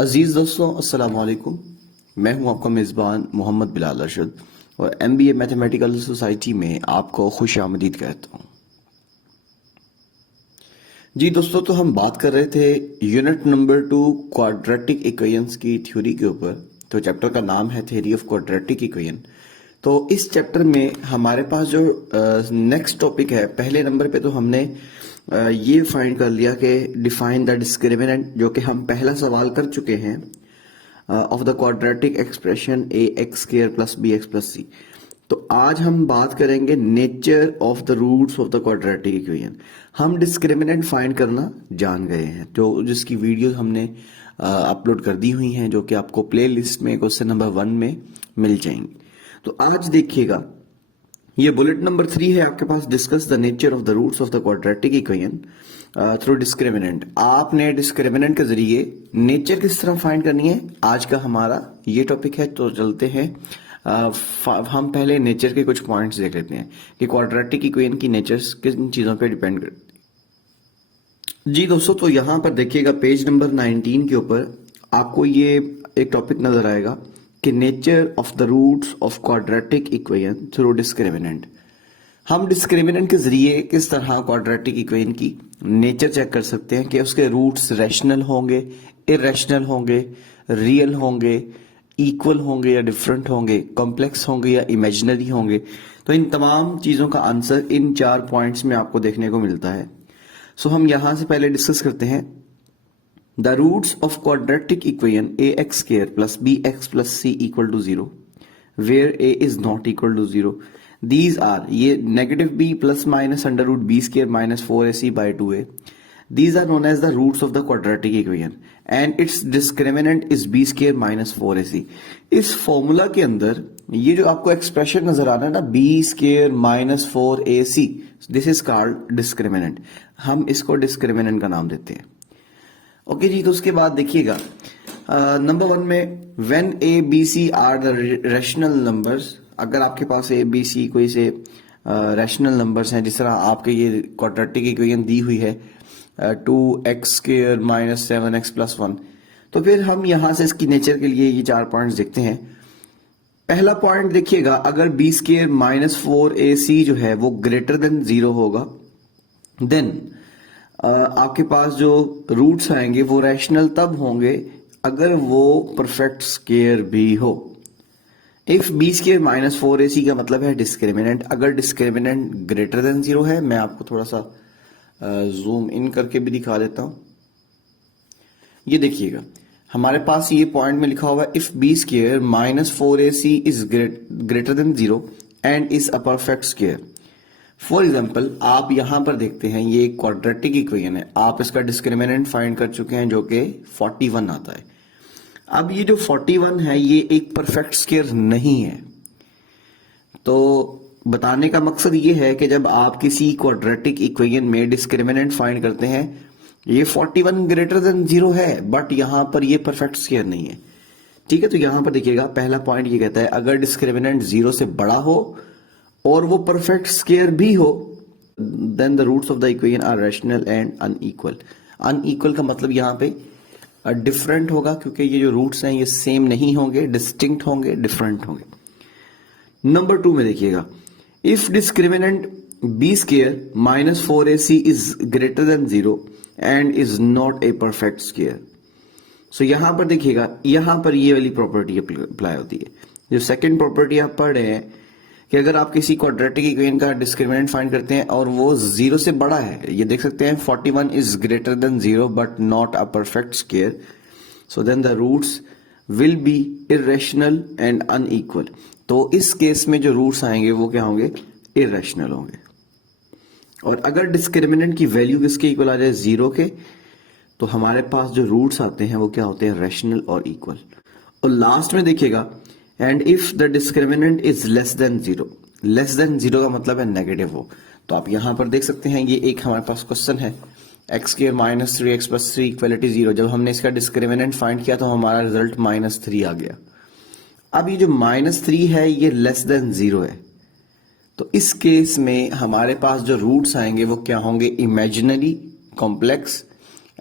अजीज़ दोस्तों, अस्सलाम वालेकुम। मैं हूं आपका मेज़बान मोहम्मद बिलाल अरशद और MBA मैथमेटिकल सोसाइटी में आपको खुश आमदीद कहता हूं। जी दोस्तों, तो हम बात कर रहे थे यूनिट नंबर 2 क्वाड्रेटिक इक्वेशंस की थ्योरी के ऊपर। तो चैप्टर का नाम है थ्योरी ऑफ क्वाड्रेटिक इक्वेशन। तो इस चैप्टर में हमारे पास जो नेक्स्ट टॉपिक है, पहले नंबर पे तो हमने ये फाइंड कर लिया कि डिफाइन द डिस्क्रिमिनेंट, जो कि हम पहला सवाल कर चुके हैं of the quadratic expression ax² plus bx plus c। तो आज हम बात करेंगे nature of the roots of the quadratic equation. हम डिस्क्रिमिनेंट फाइंड करना जान गए हैं, जो जिसकी वीडियो हमने अपलोड कर दी हुई हैं, जो कि आपको प्ले लिस्ट में क्वेश्चन नंबर 1 में मिल जाएंगी। तो आज देखिएगा, ये बुलेट नंबर 3 है आपके पास, discuss the nature of the roots of the quadratic equation through discriminant. आपने डिस्क्रिमिनेंट के जरिए नेचर किस तरह फाइंड करनी है, आज का हमारा ये टॉपिक है। तो चलते हैं, हम पहले नेचर के कुछ पॉइंट्स देख लेते हैं कि क्वाड्रेटिक इक्वेशन की नेचर किन चीजों पे डिपेंड करती है। जी दोस्तों, तो यहां पर देखिएगा पेज नंबर 19 के ऊपर आपको ये एक टॉपिक नजर आएगा कि nature of the roots of quadratic equation through discriminant. हम डिस्क्रिमिनेंट के जरिए किस तरह क्वाड्रेटिक इक्वेशन की नेचर चेक कर सकते हैं कि उसके रूट्स रैशनल होंगे, इरेशनल होंगे, रियल होंगे, इक्वल होंगे या डिफरेंट होंगे, कॉम्प्लेक्स होंगे या इमेजिनरी होंगे। तो इन तमाम चीजों का आंसर इन 4 पॉइंट्स में आपको देखने को मिलता है। सो हम यहां से पहले डिस्कस करते हैं the roots of quadratic equation ax² plus bx plus c equal to 0 where a is not equal to 0. These are ये negative b plus minus under root b² minus 4ac by 2a. These are known as the roots of the quadratic equation and its discriminant is b² minus 4ac. इस formula के अंदर ये जो आपको expression नजर आ रहा है ना, b² minus 4ac, this is called discriminant. हम इसको डिस्क्रिमिनेंट का नाम देते हैं। ओके जी, तो उसके बाद देखिएगा नंबर 1 में when a b c are the rational numbers. अगर आपके पास ए बी सी कोई से रैशनल नंबर्स हैं, जिस तरह आपके ये क्वाड्रेटिक इक्वेशन दी हुई है 2x² minus 7x plus 1, तो फिर हम यहां से इसकी नेचर के लिए ये 4 पॉइंट्स देखते हैं। पहला पॉइंट देखिएगा, अगर b² minus 4ac जो है वो ग्रेटर देन 0 होगा, देन आपके पास जो रूट्स आएंगे वो रैशनल तब होंगे अगर वो परफेक्ट स्क्वायर भी हो। इफ b² minus 4ac का मतलब है डिस्क्रिमिनेंट। अगर डिस्क्रिमिनेंट ग्रेटर देन 0 है, मैं आपको थोड़ा सा जूम इन करके भी दिखा देता हूं। ये देखिएगा, हमारे पास ये पॉइंट में लिखा हुआ है if b² minus 4ac is greater than 0 and is a perfect square. For example, आप यहां पर देखते हैं ये एक क्वाड्रेटिक इक्वेशन है, आप इसका डिस्क्रिमिनेंट फाइंड कर चुके हैं जो कि 41 आता है। अब ये जो 41 है ये एक परफेक्ट स्क्वायर नहीं है। तो बताने का मकसद ये है कि जब आप किसी क्वाड्रेटिक इक्वेशन में डिस्क्रिमिनेंट फाइंड करते हैं, ये 41 ग्रेटर देन 0 है, बट यहां पर ये परफेक्ट स्क्वायर नहीं है। ठीक है, तो यहां पर देखिएगा, पहला पॉइंट ये कहता है अगर डिस्क्रिमिनेंट 0 से बड़ा हो और वो परफेक्ट स्क्वायर भी हो, then the roots of the equation are rational and unequal. Unequal का मतलब यहां पे डिफरेंट होगा, क्योंकि ये जो रूट्स हैं ये सेम नहीं होंगे, डिस्टिंक्ट होंगे, डिफरेंट होंगे। नंबर 2 में देखिएगा, if discriminant b² minus 4ac is greater than 0 and is not a perfect square. So यहां पर देखिएगा, यहां पर ये वाली प्रॉपर्टी अप्लाई होती है। जो सेकेंड प्रॉपर्टी आप पढ़ रहे हैं कि अगर आप किसी क्वाड्रेटिक इक्वेशन का डिस्क्रिमिनेंट फाइंड करते हैं और वो 0 से बड़ा है, ये देख सकते हैं 41 is greater than 0 but not a perfect square, so then the roots will be irrational and unequal. तो इस केस में जो रूट्स आएंगे वो क्या होंगे, इरेशनल होंगे। और अगर डिस्क्रिमिनेंट की वैल्यू किसके इक्वल आ जाए, 0 के, तो हमारे पास जो रूट्स आते हैं वो क्या होते हैं, रैशनल और इक्वल। और लास्ट में देखिएगा, and if the discriminant is less than 0, less than 0 का मतलब है नेगेटिव हो। तो आप यहां पर देख सकते हैं, ये एक हमारे पास क्वेश्चन है x² minus 3x plus 3 equality 0। जब हमने इसका डिस्क्रिमिनेंट फाइंड किया तो हमारा रिजल्ट -3 आ गया। अब ये जो -3 है ये लेस देन 0 है, तो इस केस में हमारे पास जो रूट्स आएंगे वो क्या होंगे, इमेजिनरी, कॉम्प्लेक्स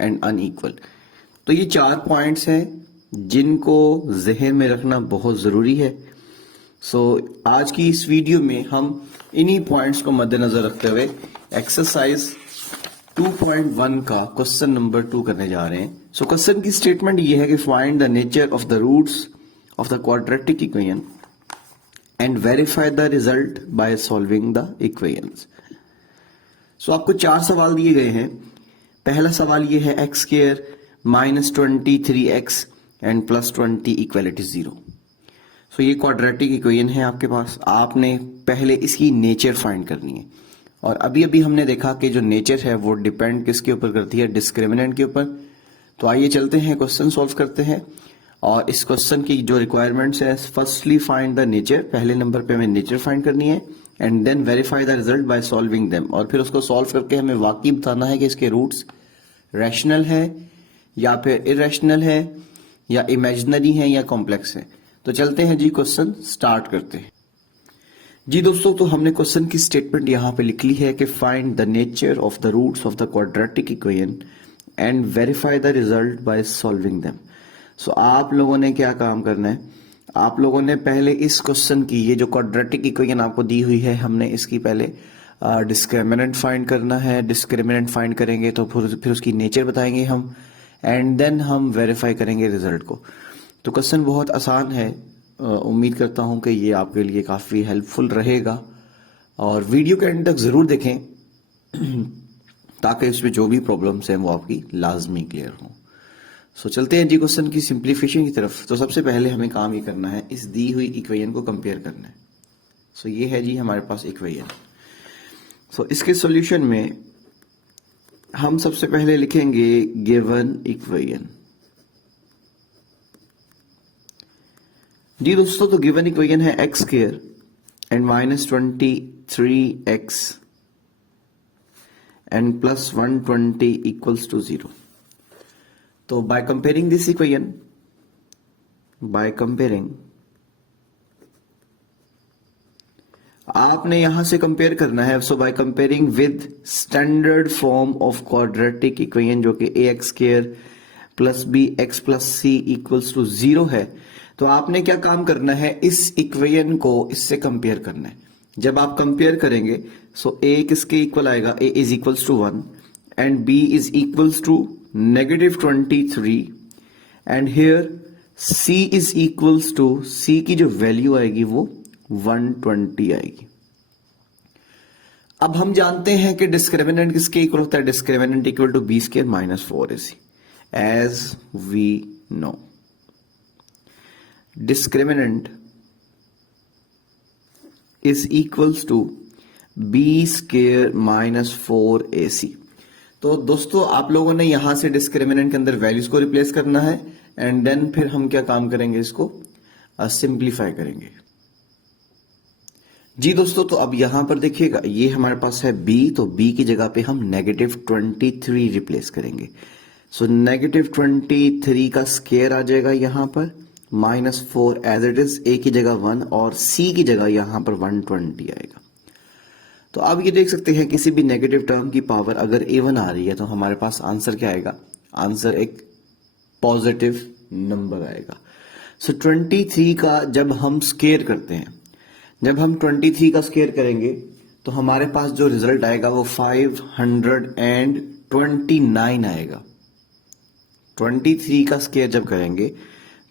एंड अनइक्वल। तो ये 4 पॉइंट्स हैं जिनको जहन में रखना बहुत जरूरी है। आज की इस वीडियो में हम इन्हीं पॉइंट्स को मद्देनजर रखते हुए एक्सरसाइज 2.1 का क्वेश्चन नंबर 2 करने जा रहे हैं। क्वेश्चन की स्टेटमेंट ये है कि find the nature of the roots of the quadratic equation and verify the result by solving the equations. आपको 4 सवाल दिए गए हैं। पहला सवाल ये है x square -23x and +20 equality 0। ये क्वाड्रेटिक इक्वेशन है आपके पास। आपने पहले इसकी नेचर फाइंड करनी है, और अभी अभी हमने देखा कि जो नेचर है वो डिपेंड किसके ऊपर करती है, डिस्क्रिमिनेंट के ऊपर। तो आइए चलते हैं क्वेश्चन सॉल्व करते हैं। और इस क्वेश्चन की जो रिक्वायरमेंट्स है, फर्स्टली फाइंड द नेचर, पहले नंबर पे हमें नेचर फाइंड करनी है, and then verify the result by solving them. और फिर उसको सॉल्व करके हमें वाकई बताना है कि इसके रूट्स रैशनल है या फिर इरेशनल है या इमेजिनरी है या कॉम्प्लेक्स है। तो चलते हैं जी, क्वेश्चन स्टार्ट करते हैं जी दोस्तों। तो हमने क्वेश्चन की स्टेटमेंट यहां पे लिख ली है कि find the nature of the roots of the quadratic equation and verify the result by solving them. आप लोगों ने क्या काम करना है, आप लोगों ने पहले इस क्वेश्चन की, ये जो क्वाड्रेटिक इक्वेशन आपको दी हुई है, हमने इसकी पहले डिस्क्रिमिनेंट फाइंड करना है। डिस्क्रिमिनेंट फाइंड करेंगे तो फिर उसकी नेचर बताएंगे हम, एंड देन हम वेरीफाई करेंगे रिजल्ट को। तो क्वेश्चन बहुत आसान है। उम्मीद करता हूं कि ये आपके लिए काफी हेल्पफुल रहेगा, और वीडियो के एंड तक जरूर देखें ताकि इसमें जो भी प्रॉब्लम्स हैं वो आपकी लाजमी क्लियर हो। चलते हैं जी क्वेश्चन की सिंप्लीफिकेशन की तरफ। तो सबसे पहले हमें काम ये करना है, इस दी हुई इक्वेशन को कंपेयर करना है। ये है जी हमारे पास इक्वेशन। इसके सॉल्यूशन में हम सबसे पहले लिखेंगे गिवन इक्वेशन। जी दोस्तों, तो गिवन इक्वेशन है x square and -23x and +120 equals to 0। तो बाय कंपेयरिंग दिस इक्वेशन, आपने यहां से कंपेयर करना है। By comparing with standard form of quadratic equation, जो कि ax² + bx + c equals to 0 है। तो आपने क्या काम करना है, इस इक्वेशन को इससे कंपेयर करना है। जब आप कंपेयर करेंगे, a किसके इक्वल आएगा, a is equals to 1 and b is equals to -23 and here c is equals to, c की जो वैल्यू आएगी वो 120 आएगी। अब हम जानते हैं कि डिस्क्रिमिनेंट किसके इक्वल होता है, discriminant equal to b² - 4ac, as we know. Discriminant is equals to b² - 4ac। तो दोस्तों, आप लोगों ने यहां से डिस्क्रिमिनेंट के अंदर वैल्यूज को रिप्लेस करना है, एंड देन फिर हम क्या काम करेंगे, इसको सिंप्लीफाई करेंगे जी दोस्तों। तो अब यहां पर देखिएगा, ये हमारे पास है b, तो b की जगह पे हम -23 रिप्लेस करेंगे। -23 का स्क्वायर आ जाएगा यहां पर, -4 एज इट इज, a की जगह 1 और c की जगह यहां पर 120 आएगा। तो अब ये देख सकते हैं, किसी भी नेगेटिव टर्म की पावर अगर a1 आ रही है तो हमारे पास आंसर क्या आएगा, आंसर एक पॉजिटिव नंबर आएगा। 23 का जब हम स्क्वायर करते हैं, जब हम 23 का स्क्वायर करेंगे तो हमारे पास जो रिजल्ट आएगा वो 529 आएगा। 23 का स्क्वायर जब करेंगे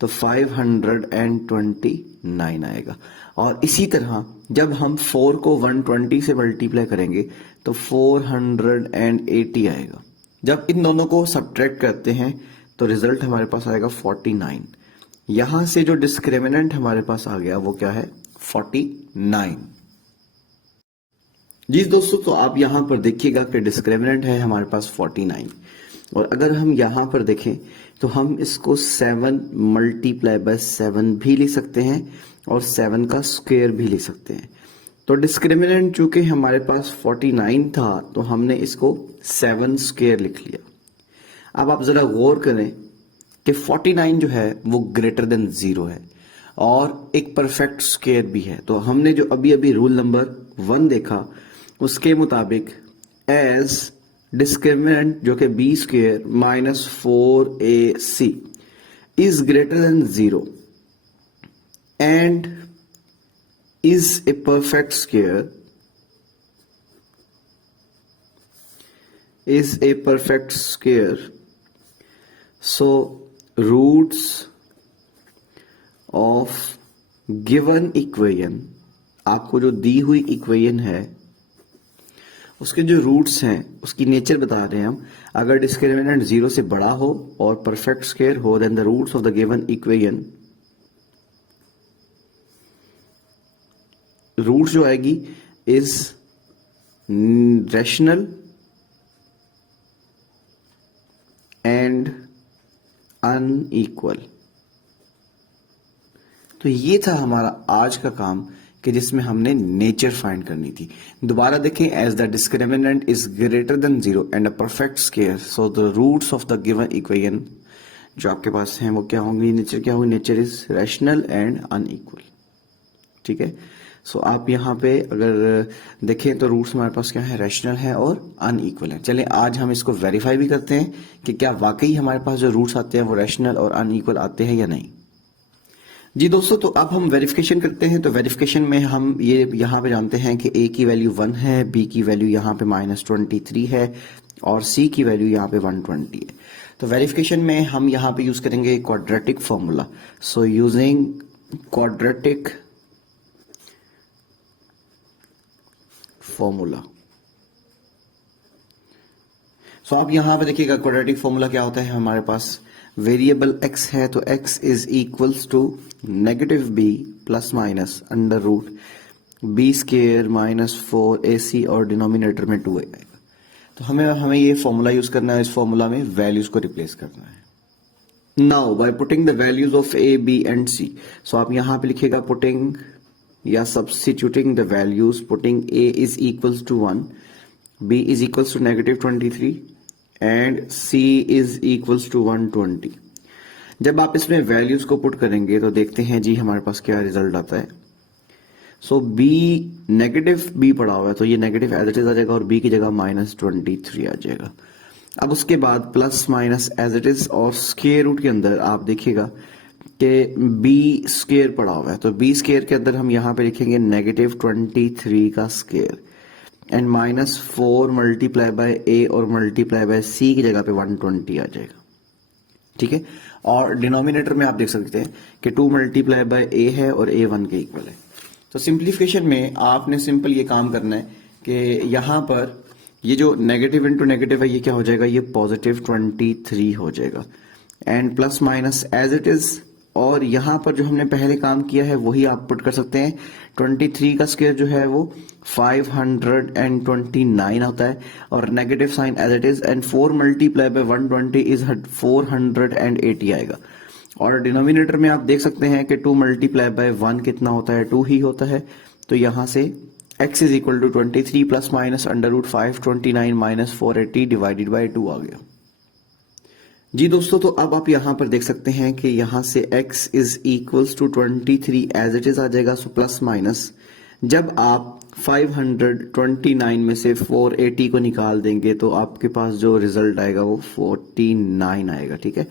तो 529 आएगा। और इसी तरह जब हम 4 को 120 से मल्टीप्लाई करेंगे तो 480 आएगा। जब इन दोनों को सब्ट्रैक्ट करते हैं तो रिजल्ट हमारे पास आएगा 49। यहां से जो डिस्क्रिमिनेंट हमारे पास आ गया वो क्या है, 49। जी दोस्तों, तो आप यहां पर देखिएगा कि डिस्क्रिमिनेंट है हमारे पास 49, और अगर हम यहां पर देखें तो हम इसको 7 × 7 भी लिख सकते हैं और 7 का स्क्वायर भी लिख सकते हैं। तो डिस्क्रिमिनेंट चूंकि हमारे पास 49 था तो हमने इसको 7 स्क्वायर लिख लिया। अब आप जरा गौर करें कि 49 जो है वो ग्रेटर देन 0 है और एक परफेक्ट स्क्वायर भी है। तो हमने जो अभी अभी रूल नंबर 1 देखा उसके मुताबिक एज डिस्क्रिमिनेंट जो कि b square minus 4ac is greater than 0 and is a perfect square, is a perfect square, so roots of given equation, आपको जो दी हुई इक्वेशन है उसके जो रूट्स हैं उसकी नेचर बता रहे हैं हम। अगर डिस्क्रिमिनेंट 0 से बड़ा हो और परफेक्ट स्क्वायर हो, then the roots of the given equation, root जो आएगी इज रैशनल एंड अनइक्वल। तो ये था हमारा आज का काम कि जिसमें हमने नेचर फाइंड करनी थी। दोबारा देखें, as the discriminant is greater than 0 and a perfect square, so the roots of the given equation जो आपके पास हैं वो क्या होंगी, नेचर क्या होगी, nature is rational and unequal. ठीक है, सो आप यहाँ पे अगर देखें तो रूट्स हमारे पास क्या है, रैशनल है और अनइक्वल है। चलें आज हम इसको वेरीफाई भी करते हैं कि क्या वाकई हमारे पास जो रूट्स आते हैं वो रैशनल और अनइक्वल आते हैं या नहीं। जी दोस्तों, तो अब हम वेरिफिकेशन करते हैं। तो वेरिफिकेशन में हम ये यहाँ पे जानते हैं कि a की वैल्यू 1 है, b की वैल्यू यहाँ पे -23 है और c की वैल्यू यहाँ पे 120 है। तो वेरिफिकेशन में हम यहाँ पे यूज करेंगे quadratic formula. So using quadratic formula, so आप यहां पे देखिएगा क्वाड्रेटिक फॉर्मूला क्या होता है। हमारे पास वेरिएबल x है तो x is equals to -b plus minus under root b square minus 4ac और डिनोमिनेटर में 2 आएगा। तो हमें ये फॉर्मूला यूज करना है, इस फॉर्मूला में वैल्यूज को रिप्लेस करना है। Now by putting the values of a b and c, सो आप यहां पे लिखिएगा पुटिंग या substituting the values, putting a is equals to 1, b is equals to -23 and c is equals to 120। जब आप इसमें वैल्यूज को पुट करेंगे तो देखते हैं जी हमारे पास क्या रिजल्ट आता है। सो b नेगेटिव b पड़ा हुआ है तो ये नेगेटिव एज इट इज आ जाएगा और b की जगह -23 आ जाएगा। अब उसके बाद plus minus as it is और स्क्वायर रूट के अंदर आप देखिएगा कि b स्क्वायर पड़ा हुआ है तो b स्क्वायर के अंदर हम यहाँ पे लिखेंगे -23 का square and -4 multiply bye a और मल्टीप्लाई बाय c की जगह पे 120 आ जाएगा। ठीक है, और डिनोमिनेटर में आप देख सकते हैं कि 2 मल्टीप्लाई बाय a है और a 1 के इक्वल है। तो सिंप्लीफिकेशन में आपने सिंपल ये काम करना है कि यहाँ पर ये जो नेगेटिव इंटू नेगेटिव है ये क्या हो जाएगा, ये +23 हो जाएगा and plus minus as it is. और यहां पर जो हमने पहले काम किया है वही आप पुट कर सकते हैं। 23 का स्क्वायर जो है वो 529 होता है और negative sign as it is and 4 multiply by 120 is 480 आएगा। और डिनोमिनेटर में आप देख सकते हैं कि 2 मल्टीप्लाई बाय 1 कितना होता है, 2 ही होता है। तो यहां से x is equal to 23 plus minus under root 529 minus 480 divided by 2 आ गया। जी दोस्तों, तो अब आप यहां पर देख सकते हैं कि यहां से x is equals to 23 as it is आ जाएगा। सो प्लस माइनस जब आप 529 में से 480 को निकाल देंगे तो आपके पास जो रिजल्ट आएगा वो 49 आएगा। ठीक है,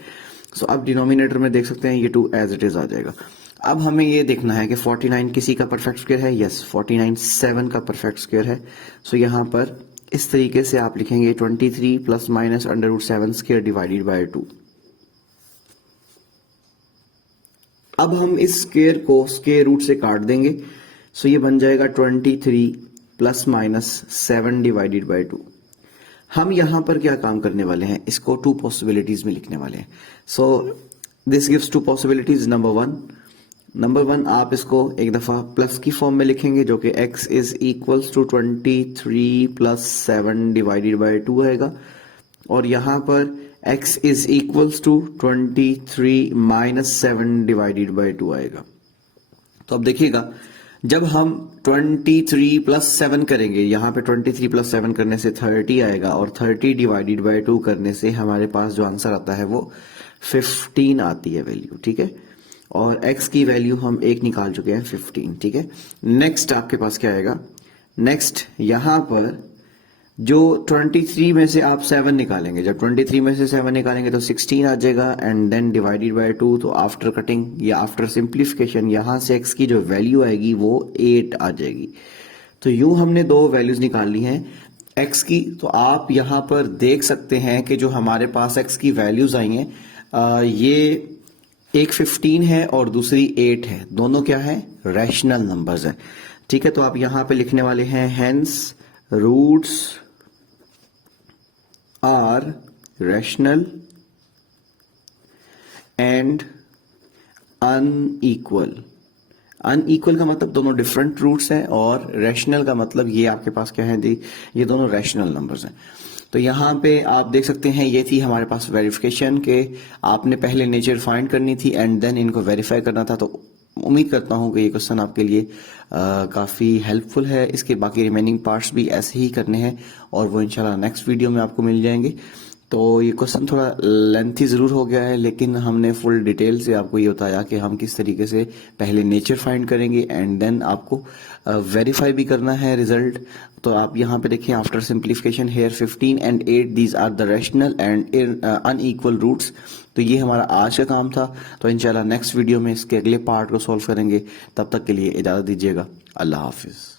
सो अब डिनोमिनेटर में देख सकते हैं ये 2 एज इट इज आ जाएगा। अब हमें ये देखना है कि 49 किसी का परफेक्ट स्क्वायर है। यस, 49 7 का परफेक्ट स्क्वायर है। सो यहां पर इस तरीके से आप लिखेंगे 23 plus minus under root 7 square divided by 2। अब हम इस स्क्वायर को स्क्वायर रूट से काट देंगे। सो ये बन जाएगा 23 प्लस माइनस 7 डिवाइडेड बाय 2। हम यहां पर क्या काम करने वाले हैं, इसको 2 पॉसिबिलिटीज में लिखने वाले हैं। So this gives 2 possibilities. Number one आप इसको एक दफा प्लस की फॉर्म में लिखेंगे जो कि x is equals to 23 plus 7 divided by 2 आएगा और यहां पर x is equals to 23 minus 7 divided by 2 आएगा। तो अब देखिएगा जब हम 23 प्लस 7 करेंगे, यहां पे 23 प्लस 7 करने से 30 आएगा और 30 डिवाइडेड बाय 2 करने से हमारे पास जो आंसर आता है वो 15 आती है वैल्यू। ठीक है, और x की वैल्यू हम एक निकाल चुके हैं 15। ठीक है, नेक्स्ट आपके पास क्या आएगा, नेक्स्ट यहां पर जो 23 में से आप 7 निकालेंगे, जब 23 में से 7 निकालेंगे तो 16 आ जाएगा एंड देन डिवाइडेड बाय 2, तो आफ्टर कटिंग या आफ्टर सिंप्लीफिकेशन यहां से x की जो वैल्यू आएगी वो 8 आ जाएगी। तो यूं हमने दो वैल्यूज निकाल ली हैं x की। तो आप यहां पर देख सकते हैं कि जो हमारे पास x की वैल्यूज आई हैं ये एक 15 है और दूसरी 8 है, दोनों क्या है, रैशनल नंबर्स है। ठीक है, तो आप यहां पे लिखने वाले हैं hence roots are rational and unequal. Unequal का मतलब दोनों डिफरेंट रूट्स हैं और रैशनल का मतलब ये आपके पास क्या है, ये दोनों रैशनल नंबर्स हैं। तो यहाँ पे आप देख सकते हैं ये थी हमारे पास वेरिफिकेशन के आपने पहले नेचर फाइंड करनी थी एंड देन इनको वेरीफाई करना था। तो उम्मीद करता हूँ कि ये क्वेश्चन आपके लिए काफ़ी हेल्पफुल है। इसके बाकी रिमेनिंग पार्ट्स भी ऐसे ही करने हैं और वो इंशाल्लाह नेक्स्ट वीडियो में आपको मिल जाएंगे। तो ये क्वेश्चन थोड़ा लेंथी ज़रूर हो गया है, लेकिन हमने फुल डिटेल से आपको ये बताया कि हम किस तरीके से पहले नेचर फाइंड करेंगे एंड देन आपको वेरीफाई भी करना है रिजल्ट। तो आप यहाँ पे देखिए after simplification here 15 and 8 these are the rational and unequal roots. तो ये हमारा आज का काम था। तो इंशाल्लाह नेक्स्ट वीडियो में इसके अगले पार्ट को सॉल्व करेंगे। तब तक के लिए इजाज़त दीजिएगा। अल्लाह हाफिज़।